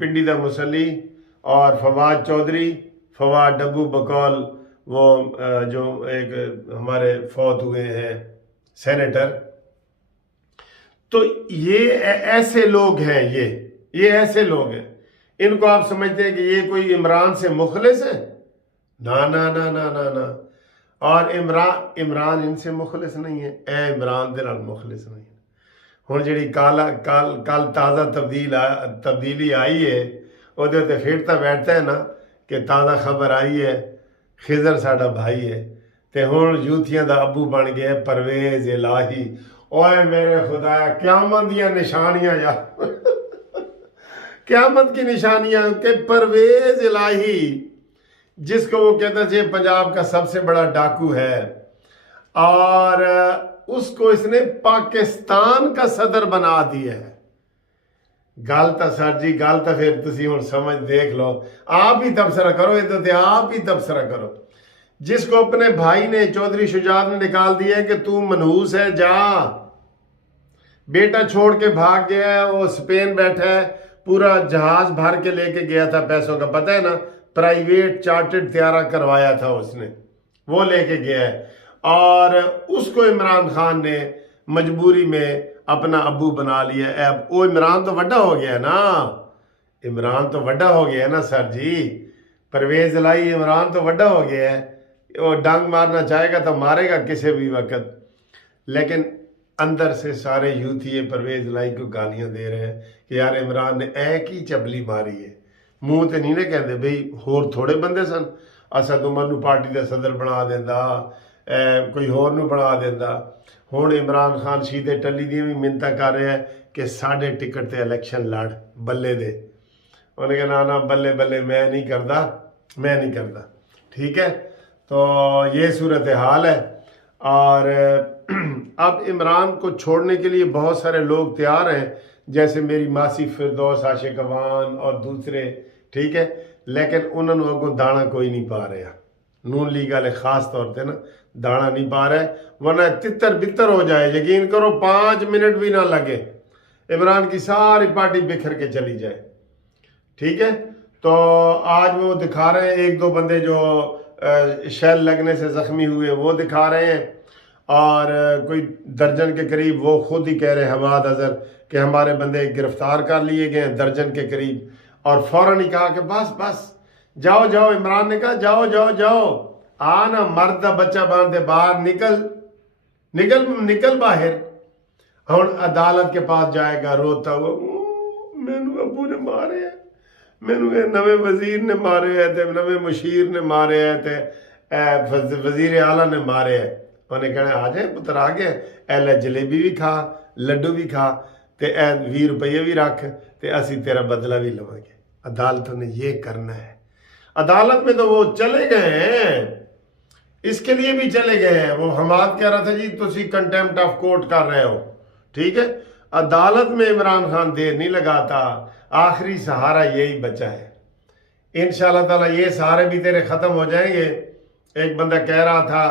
پنڈی دا مسلی اور فواد چودھری، فواد ڈبو بقول وہ جو ایک ہمارے فوت ہوئے ہیں سینیٹر. تو یہ ایسے لوگ ہیں، یہ ایسے لوگ ہیں. ان کو آپ سمجھتے ہیں کہ یہ کوئی عمران سے مخلص ہے؟ نا نا نا نا نا نا. اور عمران ان سے مخلص نہیں ہے. اے عمران دے نال مخلص نہیں ہے. ہن جڑی کل تازہ تبدیلی آئی ہے وہ پھرتا بیٹھتا ہے نا کہ تازہ خبر آئی ہے خضر ساڈا بھائی ہے تے ہن یوتھیاں دا ابو بن گیا پرویز الہی. اوے میرے خدایا قیامت دیاں نشانیاں یار قیامت کی نشانیاں کہ پرویز الہی جس کو وہ کہتا تھے پنجاب کا سب سے بڑا ڈاکو ہے اور اس کو اس نے پاکستان کا صدر بنا دیا ہے. گالتا سر جی گالتا پھر تسی ہن سمجھ دیکھ لو، آپ ہی تبصرہ کرو، یہ تو آپ ہی تبصرہ کرو. جس کو اپنے بھائی نے چودھری شجاعت نے نکال دیا ہے کہ تو منحوس ہے، جا. بیٹا چھوڑ کے بھاگ گیا ہے، وہ اسپین بیٹھا ہے، پورا جہاز بھر کے لے کے گیا تھا پیسوں کا، پتہ ہے نا، پرائیویٹ چارٹرڈ طیارہ کروایا تھا اس نے، وہ لے کے گیا ہے. اور اس کو عمران خان نے مجبوری میں اپنا ابو بنا لیا ہے. اب وہ عمران تو وڈا ہو گیا نا، عمران تو وڈا ہو گیا نا سر جی. پرویز الہی عمران تو وڈا ہو گیا ہے، وہ ڈانگ مارنا چاہے گا تو مارے گا کسی بھی وقت. لیکن اندر سے سارے یوتھی پرویز الہی کو گالیاں دے رہے ہیں کہ یار عمران نے ایک ہی چپلی ماری ہے. منہ تے نہیں نے کہندے بھئی ہور تھوڑے بندے سن، اسد عمر نو پارٹی دا صدر بنا دیندا، کوئی ہور نو بنا دیندا. ہن عمران خان شیدے ٹلی دی بھی منتیں کر رہے ہیں کہ ساڈے ٹکٹ تے الیکشن لڑ بلے دے. انہوں نے کہا نا بلے بلے میں نہیں کردا. ٹھیک ہے، تو یہ صورتحال ہے. اور اب عمران کو چھوڑنے کے لیے بہت سارے لوگ تیار ہیں، جیسے میری ماسی فردوس عاشق اوان اور دوسرے. ٹھیک ہے، لیکن انہوں نے اگوں دانا کوئی نہیں پا رہا. نون لیگ والے خاص طور پہ نا دانا نہیں پا رہے، ورنہ تتر بتر ہو جائے. یقین کرو 5 منٹ بھی نہ لگے عمران کی ساری پارٹی بکھر کے چلی جائے. ٹھیک ہے، تو آج وہ دکھا رہے ہیں 1-2 بندے جو شیل لگنے سے زخمی ہوئے وہ دکھا رہے ہیں، اور کوئی درجن کے قریب وہ خود ہی کہہ رہے ہیں حماد اظہر کہ ہمارے بندے گرفتار کر لیے گئے ہیں درجن کے قریب. اور فوراً ہی کہا کہ بس جاؤ. عمران نے کہا جاؤ آنا مرد دا بچہ باندھے باہر نکل باہر. ہن عدالت کے پاس جائے گا روتا ہوا، مینو ابو نے مارے ہیں، مینو نویں وزیر نے مارے ہیں، نویں مشیر نے مارے ہیں، وزیر اعلیٰ نے مارے ہیں. انہیں کہنا آ جائے پتر آ گیا، اے لے جلیبی بھی کھا، لڈو بھی کھا، تے اے 20 روپیے بھی رکھ، تے اسی تیرا بدلہ بھی لواں گے. عدالتوں نے یہ کرنا ہے. عدالت میں تو وہ چلے گئے ہیں، اس کے لیے بھی چلے گئے ہیں. وہ حماد کہہ رہا تھا جی تسی کنٹیمپٹ آف کورٹ کر رہے ہو. ٹھیک ہے، عدالت میں عمران خان دیر نہیں لگاتا. آخری سہارا یہی بچا ہے. انشاءاللہ تعالیٰ یہ سہارے بھی تیرے ختم ہو جائیں گے. ایک بندہ کہہ رہا تھا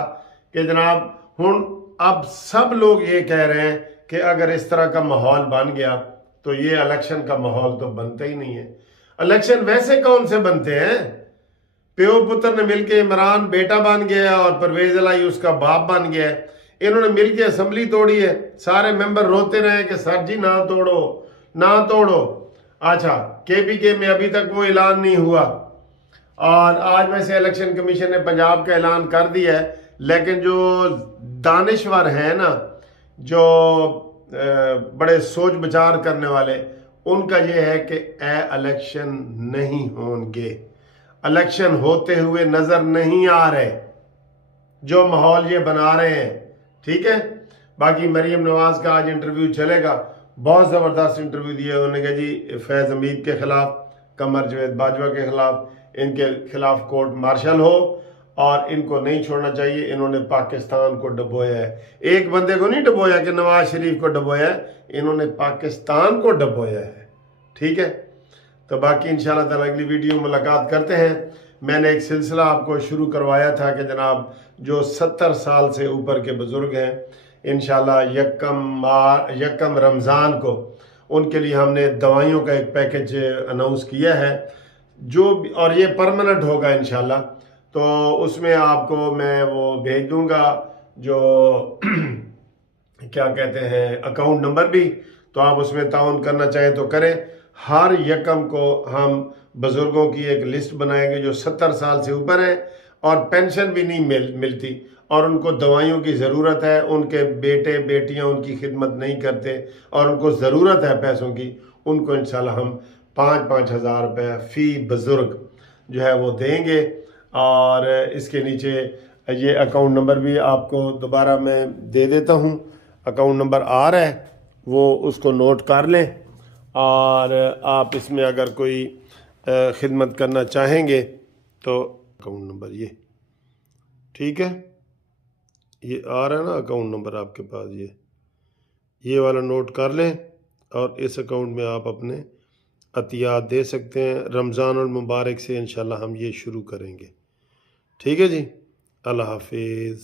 کہ جناب ہن اب سب لوگ یہ کہہ رہے ہیں کہ اگر اس طرح کا ماحول بن گیا تو یہ الیکشن کا ماحول تو بنتا ہی نہیں ہے. الیکشن ویسے کون سے بنتے ہیں؟ پیو پتر نے مل کے عمران بیٹا بن گیا اور پرویز الہی اس کا باپ بن گیا. انہوں نے مل کے اسمبلی توڑی ہے. سارے ممبر روتے رہے کہ سر جی نہ توڑو. اچھا کے میں ابھی تک وہ اعلان نہیں ہوا، اور آج ویسے الیکشن کمیشن نے پنجاب کا اعلان کر دیا ہے. لیکن جو دانشور ہیں نا، جو بڑے سوچ بچار کرنے والے، ان کا یہ ہے کہ الیکشن نہیں ہوں گے، الیکشن ہوتے ہوئے نظر نہیں آ رہے، جو ماحول یہ بنا رہے ہیں. ٹھیک ہے، باقی مریم نواز کا آج انٹرویو چلے گا، بہت زبردست انٹرویو دیا. انہوں نے کہا جی فیض حمید کے خلاف، قمر جاوید باجوہ کے خلاف، ان کے خلاف کورٹ مارشل ہو اور ان کو نہیں چھوڑنا چاہیے. انہوں نے پاکستان کو ڈبویا ہے. ایک بندے کو نہیں ڈبویا کہ نواز شریف کو ڈبویا ہے، انہوں نے پاکستان کو ڈبویا ہے. ٹھیک ہے، تو باقی انشاءاللہ تعالیٰ اگلی ویڈیو ملاقات کرتے ہیں. میں نے ایک سلسلہ آپ کو شروع کروایا تھا کہ جناب جو 70 سال سے اوپر کے بزرگ ہیں، انشاءاللہ یکم رمضان کو ان کے لیے ہم نے دوائیوں کا ایک پیکج اناؤنس کیا ہے جو اور یہ پرماننٹ ہوگا انشاءاللہ. تو اس میں آپ کو میں وہ بھیج دوں گا جو کیا کہتے ہیں اکاؤنٹ نمبر بھی، تو آپ اس میں تعاون کرنا چاہیں تو کریں. ہر یکم کو ہم بزرگوں کی ایک لسٹ بنائیں گے جو 70 سال سے اوپر ہیں اور پینشن بھی نہیں ملتی اور ان کو دوائیوں کی ضرورت ہے، ان کے بیٹے بیٹیاں ان کی خدمت نہیں کرتے اور ان کو ضرورت ہے پیسوں کی، ان کو انشاءاللہ ہم 5-5 ہزار روپے فی بزرگ جو ہے وہ دیں گے. اور اس کے نیچے یہ اکاؤنٹ نمبر بھی آپ کو دوبارہ میں دے دیتا ہوں. اکاؤنٹ نمبر آ رہا ہے، وہ اس کو نوٹ کر لیں اور آپ اس میں اگر کوئی خدمت کرنا چاہیں گے تو اکاؤنٹ نمبر ٹھیک ہے، یہ آ رہا ہے نا اکاؤنٹ نمبر آپ کے پاس، یہ والا نوٹ کر لیں اور اس اکاؤنٹ میں آپ اپنے عطیات دے سکتے ہیں. رمضان المبارک سے انشاءاللہ ہم یہ شروع کریں گے. ٹھیک ہے جی، اللہ حافظ.